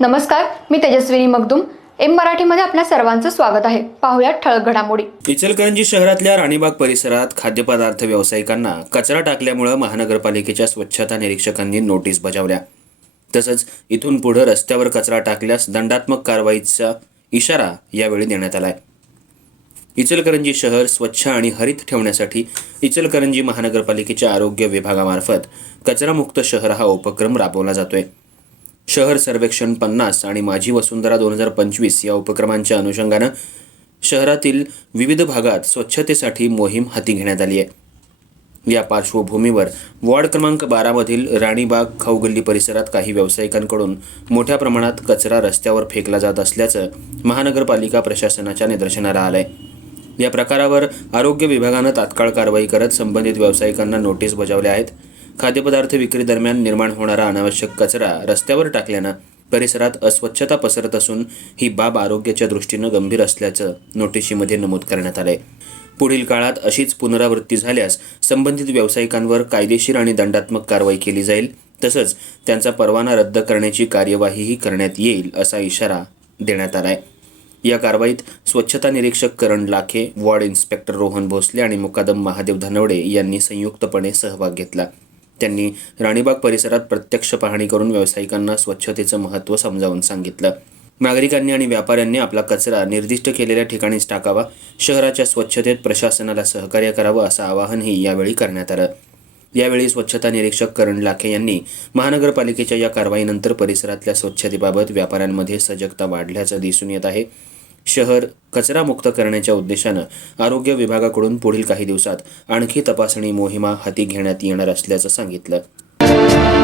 नमस्कार मी तेजस्विनी मगदुम. एम मराठीमध्ये आपल्या सर्वांचं स्वागत आहे. पाहुयात ठळक घडामोडी. इचलकरंजी शहरातल्या राणीबाग परिसरात खाद्यपदार्थ व्यावसायिकांना कचरा टाकल्यामुळं महानगरपालिकेच्या स्वच्छता निरीक्षकांनी नोटीस बजावल्या. तसंच इथून पुढे रस्त्यावर कचरा टाकल्यास दंडात्मक कारवाईचा इशारा यावेळी देण्यात आलाय. इचलकरंजी शहर स्वच्छ आणि हरित ठेवण्यासाठी इचलकरंजी महानगरपालिकेच्या आरोग्य विभागामार्फत कचरामुक्त शहर हा उपक्रम राबवला जातोय. शहर सर्वेक्षण पन्नास आणि माझी वसुंधरा दोन हजार पंचवीस या उपक्रमांच्या अनुषंगानं शहरातील विविध भागात स्वच्छतेसाठी मोहीम हाती घेण्यात आली आहे. या पार्श्वभूमीवर वॉर्ड क्रमांक बारामधील राणीबाग खाऊगल्ली परिसरात काही व्यावसायिकांकडून मोठ्या प्रमाणात कचरा रस्त्यावर फेकला जात असल्याचं महानगरपालिका प्रशासनाच्या निदर्शनाला आलंय. या प्रकारावर आरोग्य विभागानं तात्काळ कारवाई करत संबंधित व्यावसायिकांना नोटीस बजावल्या आहेत. खाद्यपदार्थ विक्री दरम्यान निर्माण होणारा अनावश्यक कचरा रस्त्यावर टाकल्यानं परिसरात अस्वच्छता पसरत असून ही बाब आरोग्याच्या दृष्टीनं गंभीर असल्याचं नोटिशीमध्ये नमूद करण्यात आलंय. पुढील काळात अशीच पुनरावृत्ती झाल्यास संबंधित व्यावसायिकांवर कायदेशीर आणि दंडात्मक कारवाई केली जाईल तसंच त्यांचा परवाना रद्द करण्याची कार्यवाहीही करण्यात येईल असा इशारा देण्यात आलाय. या कारवाईत स्वच्छता निरीक्षक करण लाखे वॉर्ड इन्स्पेक्टर रोहन भोसले आणि मुकादम महादेव धनवडे यांनी संयुक्तपणे सहभाग घेतला. त्यांनी राणीबाग परिसरात प्रत्यक्ष पाहणी करून व्यावसायिकांना स्वच्छतेचं महत्त्व समजावून सांगितलं. नागरिकांनी आणि व्यापाऱ्यांनी आपला कचरा निर्दिष्ट केलेल्या ठिकाणीच टाकावा शहराच्या स्वच्छतेत प्रशासनाला सहकार्य करावं असं आवाहनही यावेळी करण्यात आलं. यावेळी स्वच्छता निरीक्षक करण लाखे यांनी महानगरपालिकेच्या या कारवाईनंतर परिसरातल्या स्वच्छतेबाबत व्यापाऱ्यांमध्ये सजगता वाढल्याचं दिसून येत आहे. शहर कचरामुक्त करण्याच्या उद्देशानं आरोग्य विभागाकडून पुढील काही दिवसात आणखी तपासणी मोहिमा हाती घेण्यात येणार असल्याचं सांगितलं.